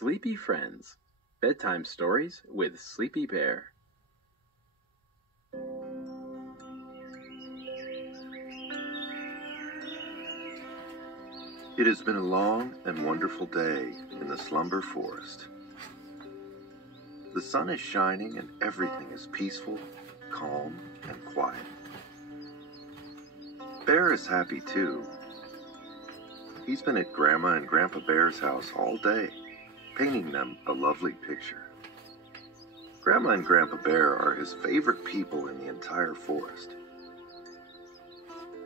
Sleepy Friends, Bedtime Stories with Sleepy Bear. It has been a long and wonderful day in the Slumber forest. The sun is shining and everything is peaceful, calm, and quiet. Bear is happy too. He's been at Grandma and Grandpa Bear's house all day, painting them a lovely picture. Grandma and Grandpa Bear are his favorite people in the entire forest.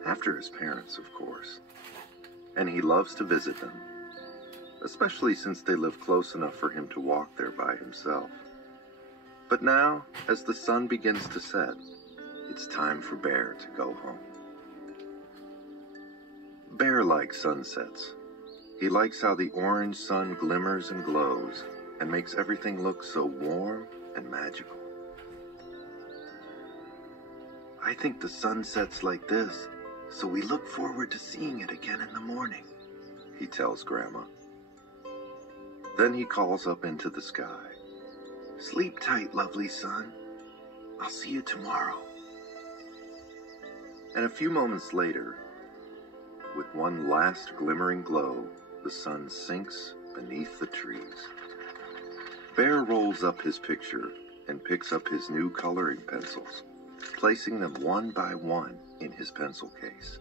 After his parents, of course. And he loves to visit them, especially since they live close enough for him to walk there by himself. But now, as the sun begins to set, it's time for Bear to go home. Bear likes sunsets. He likes how the orange sun glimmers and glows and makes everything look so warm and magical. I think the sun sets like this, so we look forward to seeing it again in the morning, he tells Grandma. Then he calls up into the sky. Sleep tight, lovely sun. I'll see you tomorrow. And a few moments later, with one last glimmering glow, the sun sinks beneath the trees. Bear rolls up his picture and picks up his new coloring pencils, placing them one by one in his pencil case.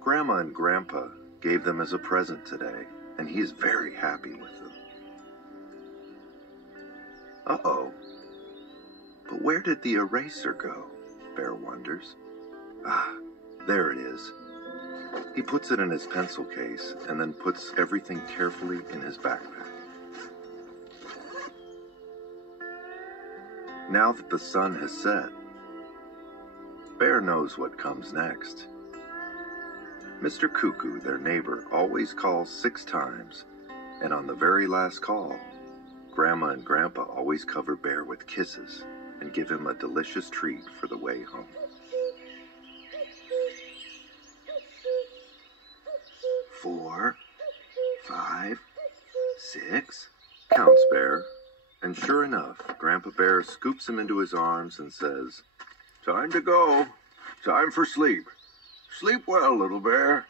Grandma and Grandpa gave them as a present today, and he is very happy with them. Uh-oh. But where did the eraser go? Bear wonders. Ah, there it is. He puts it in his pencil case and then puts everything carefully in his backpack. Now that the sun has set, Bear knows what comes next. Mr. Cuckoo, their neighbor, always calls 6 times, and on the very last call, Grandma and Grandpa always cover Bear with kisses and give him a delicious treat for the way home. 4, 5, 6, counts Bear, and sure enough, Grandpa Bear scoops him into his arms and says, "Time to go. Time for sleep. Sleep well, little bear."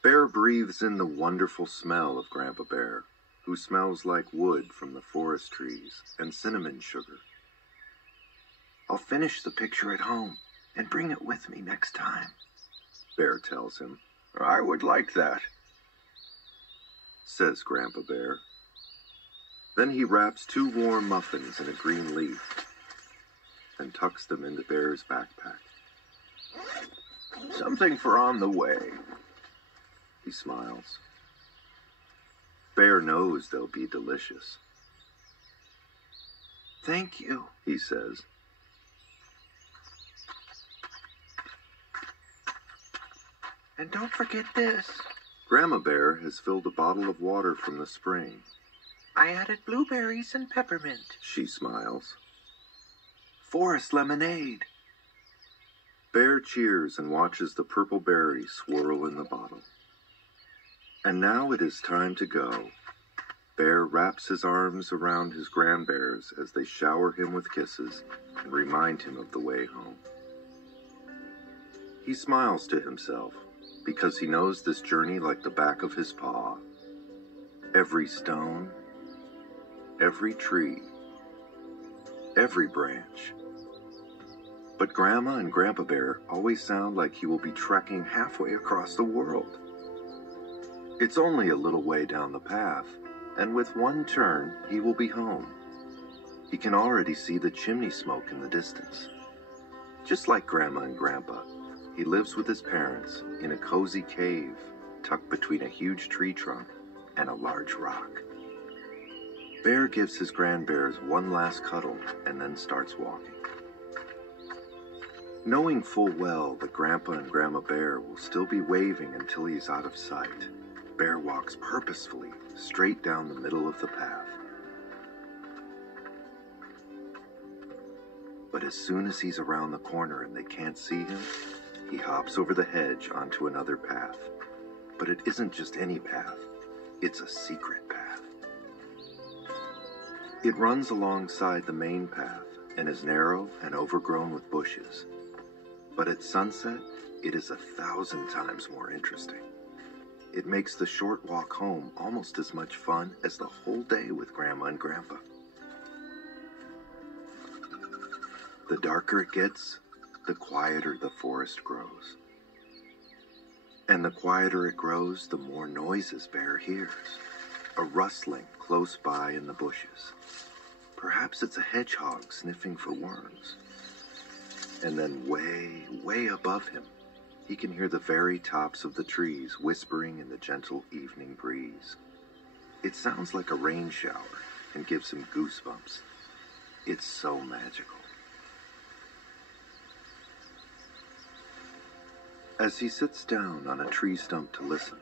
Bear breathes in the wonderful smell of Grandpa Bear, who smells like wood from the forest trees and cinnamon sugar. "I'll finish the picture at home and bring it with me next time," Bear tells him. "I would like that," says Grandpa Bear. Then he wraps 2 warm muffins in a green leaf and tucks them into Bear's backpack. "Something for on the way," he smiles. Bear knows they'll be delicious. "Thank you," he says. "And don't forget this." Grandma Bear has filled a bottle of water from the spring. "I added blueberries and peppermint," she smiles. "Forest lemonade." Bear cheers and watches the purple berries swirl in the bottle. And now it is time to go. Bear wraps his arms around his grandbears as they shower him with kisses and remind him of the way home. He smiles to himself because he knows this journey like the back of his paw. Every stone, every tree, every branch. But Grandma and Grandpa Bear always sound like he will be trekking halfway across the world. It's only a little way down the path, and with one turn, he will be home. He can already see the chimney smoke in the distance. Just like Grandma and Grandpa, he lives with his parents in a cozy cave tucked between a huge tree trunk and a large rock. Bear gives his grandbears one last cuddle and then starts walking. Knowing full well that Grandpa and Grandma Bear will still be waving until he is out of sight, Bear walks purposefully straight down the middle of the path. But as soon as he's around the corner and they can't see him, he hops over the hedge onto another path. But it isn't just any path. It's a secret path. It runs alongside the main path and is narrow and overgrown with bushes. But at sunset, it is 1,000 times more interesting. It makes the short walk home almost as much fun as the whole day with Grandma and Grandpa. The darker it gets, the quieter the forest grows. And the quieter it grows, the more noises Bear hears. A rustling close by in the bushes. Perhaps it's a hedgehog sniffing for worms. And then way, way above him, he can hear the very tops of the trees whispering in the gentle evening breeze. It sounds like a rain shower and gives him goosebumps. It's so magical. As he sits down on a tree stump to listen,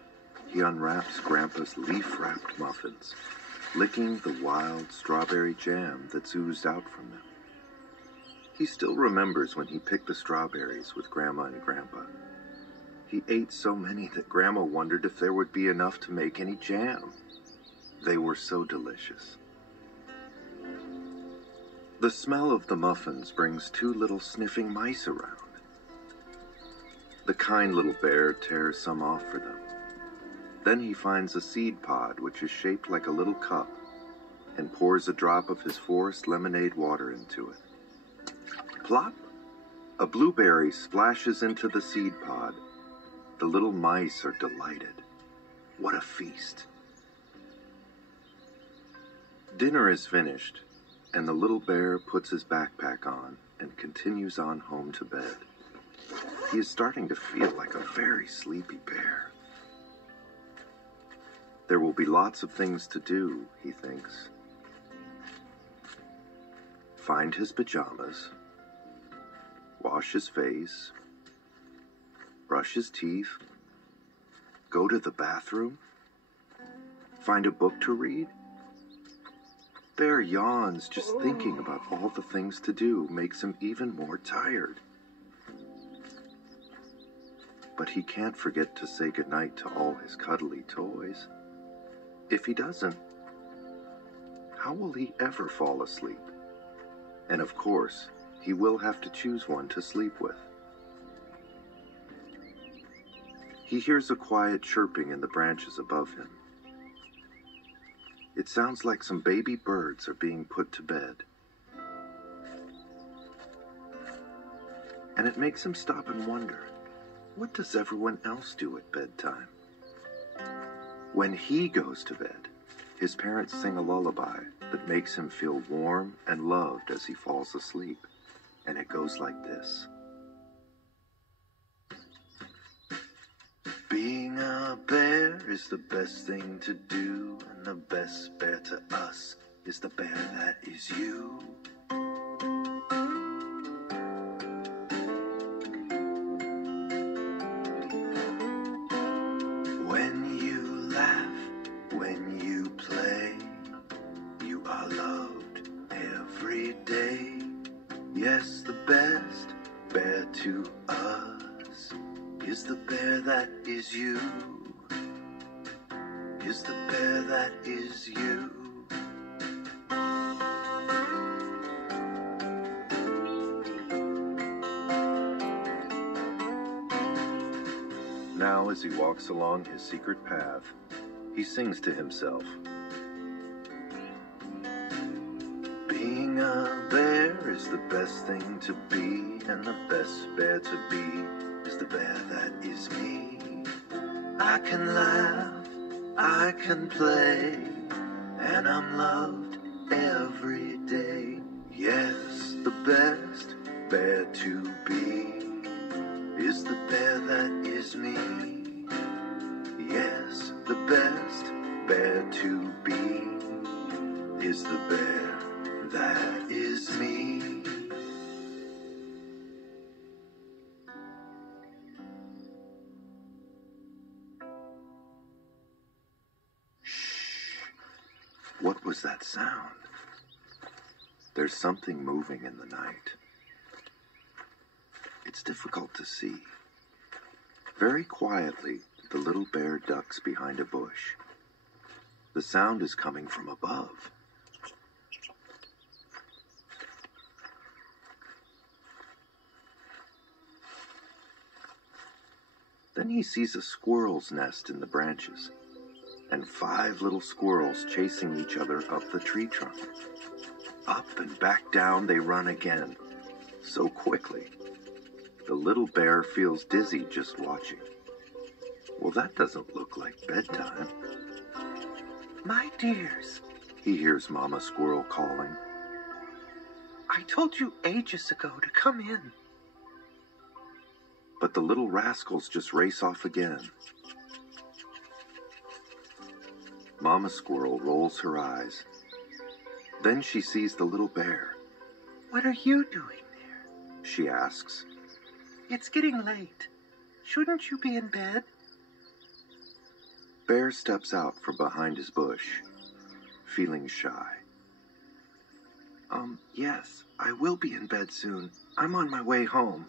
he unwraps Grandpa's leaf-wrapped muffins, licking the wild strawberry jam that's oozed out from them. He still remembers when he picked the strawberries with Grandma and Grandpa. He ate so many that Grandma wondered if there would be enough to make any jam. They were so delicious. The smell of the muffins brings two little sniffing mice around. The kind little bear tears some off for them. Then he finds a seed pod which is shaped like a little cup and pours a drop of his forest lemonade water into it. Plop! A blueberry splashes into the seed pod. The little mice are delighted. What a feast! Dinner is finished, and the little bear puts his backpack on and continues on home to bed. He is starting to feel like a very sleepy bear. There will be lots of things to do, he thinks. Find his pajamas, wash his face, brush his teeth, go to the bathroom, find a book to read. Bear yawns just thinking about all the things to do makes him even more tired. But he can't forget to say goodnight to all his cuddly toys. If he doesn't, how will he ever fall asleep? And of course, he will have to choose one to sleep with. He hears a quiet chirping in the branches above him. It sounds like some baby birds are being put to bed. And it makes him stop and wonder, what does everyone else do at bedtime? When he goes to bed, his parents sing a lullaby that makes him feel warm and loved as he falls asleep. And it goes like this. Being a bear is the best thing to do, and the best bear to us is the bear that is you. When you laugh, when you play, you are loved every day. Yes, the best bear to us is the bear that is you, is the bear that is you. Now, as he walks along his secret path, he sings to himself. Being a bear is the best thing to be, and the best bear to be is the bear that is me. I can laugh, I can play, and I'm loved every day. Yes, the best bear to be is the bear that is me. Yes, the best bear to be is the bear that is me. Shh. What was that sound? There's something moving in the night. It's difficult to see. Very quietly, the little bear ducks behind a bush. The sound is coming from above. Then he sees a squirrel's nest in the branches, and 5 little squirrels chasing each other up the tree trunk. Up and back down they run again, so quickly. The little bear feels dizzy just watching. Well, that doesn't look like bedtime. My dears, He hears Mama Squirrel calling. I told you ages ago to come in. But the little rascals just race off again. Mama Squirrel rolls her eyes. Then she sees the little bear. What are you doing there? She asks. It's getting late. Shouldn't you be in bed? Bear steps out from behind his bush, feeling shy. Yes, I will be in bed soon. I'm on my way home.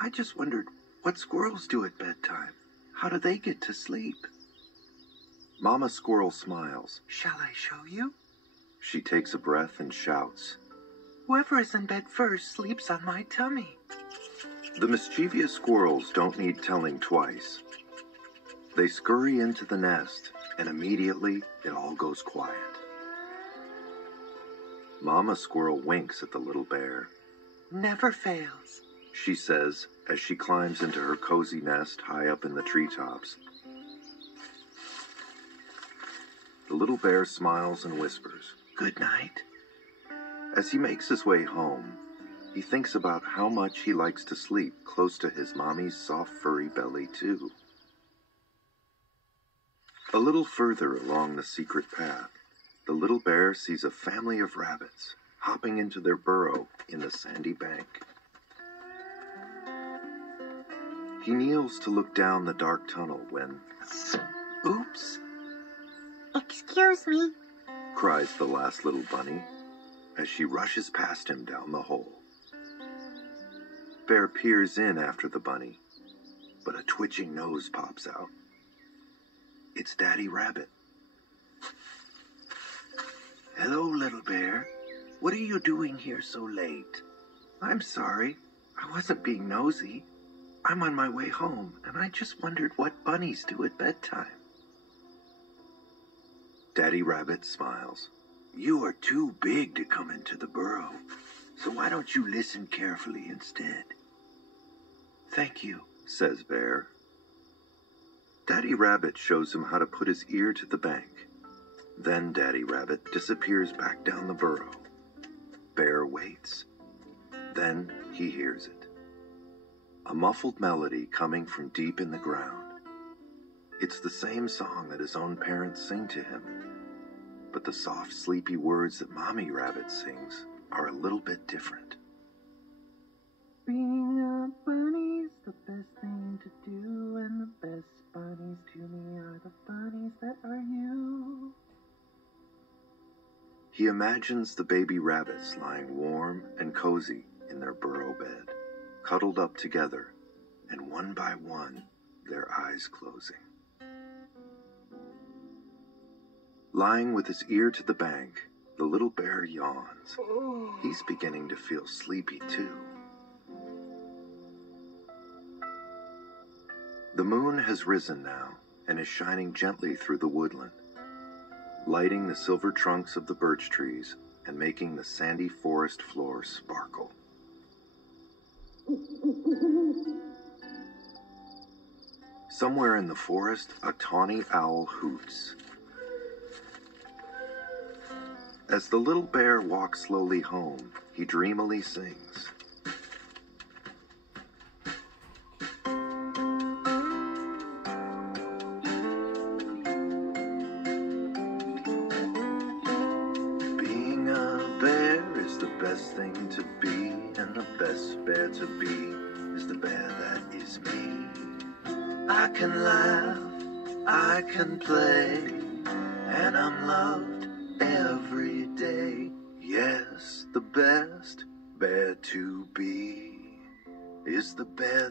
I just wondered what squirrels do at bedtime. How do they get to sleep? Mama Squirrel smiles. Shall I show you? She takes a breath and shouts. Whoever is in bed first sleeps on my tummy. The mischievous squirrels don't need telling twice. They scurry into the nest, and immediately it all goes quiet. Mama Squirrel winks at the little bear. Never fails, She says as she climbs into her cozy nest high up in the treetops. The little bear smiles and whispers, Good night. As he makes his way home, he thinks about how much he likes to sleep close to his mommy's soft furry belly too. A little further along the secret path, the little bear sees a family of rabbits hopping into their burrow in the sandy bank. He kneels to look down the dark tunnel when, Oops. Excuse me. cries the last little bunny as she rushes past him down the hole. Bear peers in after the bunny, but a twitching nose pops out. It's Daddy Rabbit. Hello, little bear. What are you doing here so late? I'm sorry. I wasn't being nosy. I'm on my way home, and I just wondered what bunnies do at bedtime. Daddy Rabbit smiles. You are too big to come into the burrow, so why don't you listen carefully instead? Thank you, Says Bear. Daddy Rabbit shows him how to put his ear to the bank. Then Daddy Rabbit disappears back down the burrow. Bear waits. Then he hears it. A muffled melody coming from deep in the ground. It's the same song that his own parents sing to him, but the soft, sleepy words that Mommy Rabbit sings are a little bit different. Being a bunny's the best thing to do, and the best bunnies to me are the bunnies that are you. He imagines the baby rabbits lying warm and cozy in their burrow bed, cuddled up together, and one by one, their eyes closing. Lying with his ear to the bank, the little bear yawns. He's beginning to feel sleepy too. The moon has risen now and is shining gently through the woodland, lighting the silver trunks of the birch trees and making the sandy forest floor sparkle. Somewhere in the forest, a tawny owl hoots. As the little bear walks slowly home, he dreamily sings. Being a bear is the best thing to be, and the best bear to be is the bear that is me. I can laugh, I can play, and I'm loved every day. Yes, the best bear to be is the bear